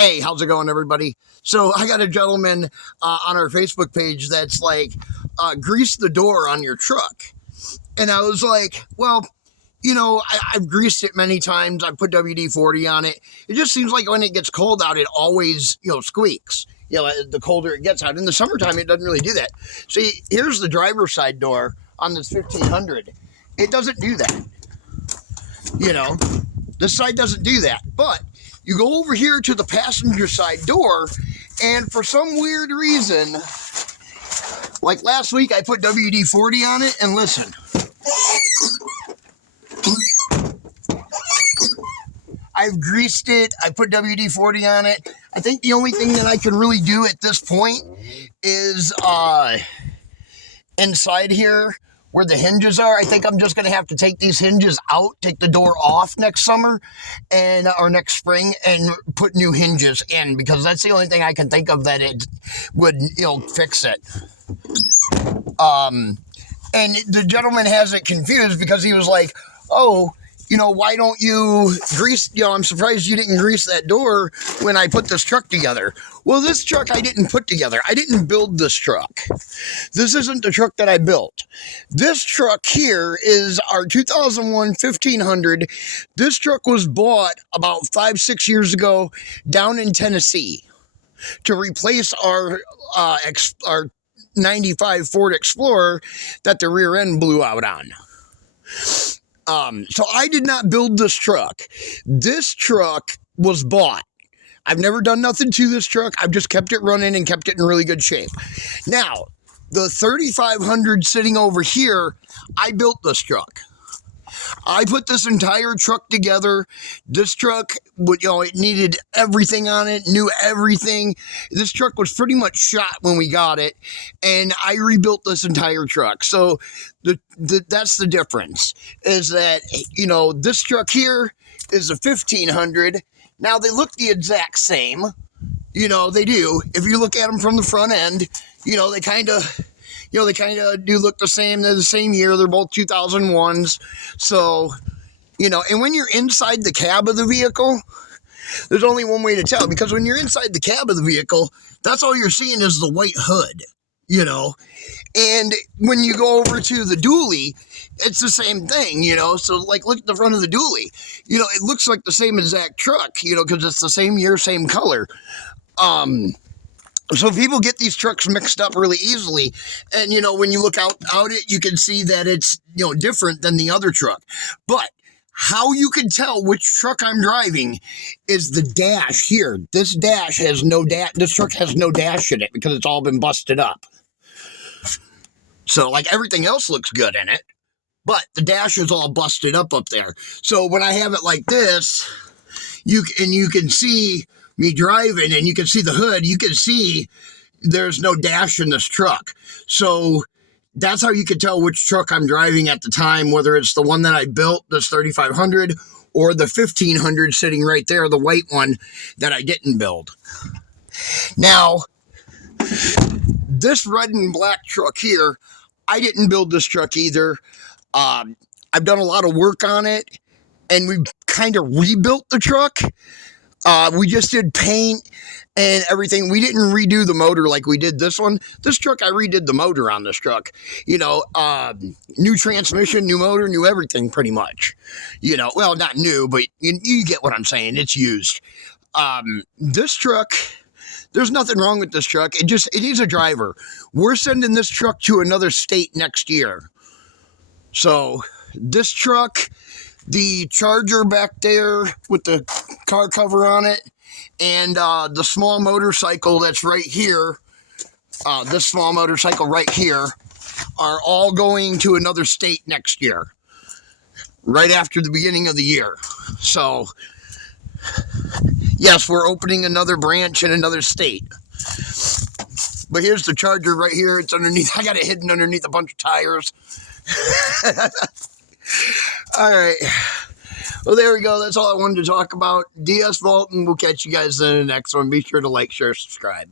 Hey, how's it going, everybody? So I got a gentleman on our Facebook page that's like, grease the door on your truck. And I was like, well, I've greased it many times. I put WD-40 on it. It just seems like when it gets cold out, it always, squeaks. The colder it gets out. In the summertime, it doesn't really do that. See, here's the driver's side door on this 1500. It doesn't do that. This side doesn't do that. But you go over here to the passenger side door, and for some weird reason, like last week, I put WD-40 on it, and listen. I've greased it. I put WD-40 on it. I think the only thing that I can really do at this point is inside here where the hinges are. I think I'm just going to have to take these hinges out, take the door off next summer or next spring, and put new hinges in, because that's the only thing I can think of that it would, fix it. And the gentleman has it confused because he was like, oh, why don't you grease, I'm surprised you didn't grease that door when I put this truck together. Well, this truck I didn't put together. I didn't build this truck. This isn't the truck that I built. This truck here is our 2001 1500. This truck was bought about 5-6 years ago down in Tennessee to replace our 95 Ford Explorer that the rear end blew out on. So I did not build this truck. This truck was bought. I've never done nothing to this truck. I've just kept it running and kept it in really good shape. Now, the 3500 sitting over here, I built this truck. I put this entire truck together. This truck, it needed everything on it, knew everything. This truck was pretty much shot when we got it, and I rebuilt this entire truck. So that's the difference, is that, this truck here is a 1500. Now, they look the exact same. They do. If you look at them from the front end, they kind of... they kind of do look the same. They're the same year. They're both 2001s. So, and when you're inside the cab of the vehicle, there's only one way to tell. Because when you're inside the cab of the vehicle, that's all you're seeing is the white hood, And when you go over to the dually, it's the same thing, So, like, look at the front of the dually. It looks like the same exact truck, because it's the same year, same color. So people get these trucks mixed up really easily. And, when you look out it, you can see that it's, different than the other truck. But how you can tell which truck I'm driving is the dash here. This dash has no dash. This truck has no dash in it because it's all been busted up. So, like, everything else looks good in it, but the dash is all busted up there. So when I have it like this, you can see me driving, and you can see the hood. You can see there's no dash in this truck. So that's how you can tell which truck I'm driving at the time, whether it's the one that I built, this 3500, or the 1500 sitting right there, the white one that I didn't build. Now, this red and black truck here, I didn't build this truck either. I've done a lot of work on it, and we kind of rebuilt the truck. We just did paint and everything. We didn't redo the motor like we did this one. This truck, I redid the motor on this truck. New transmission, new motor, new everything pretty much. Well, not new, but you get what I'm saying. It's used. This truck, there's nothing wrong with this truck. It needs a driver. We're sending this truck to another state next year. So this truck, the Charger back there with the car cover on it, and the small motorcycle that's right here, this small motorcycle right here, are all going to another state next year, right after the beginning of the year. So, yes, we're opening another branch in another state. But here's the Charger right here. It's underneath. I got it hidden underneath a bunch of tires. All right. Well, there we go. That's all I wanted to talk about. DS Vault, and we'll catch you guys in the next one. Be sure to like, share, subscribe.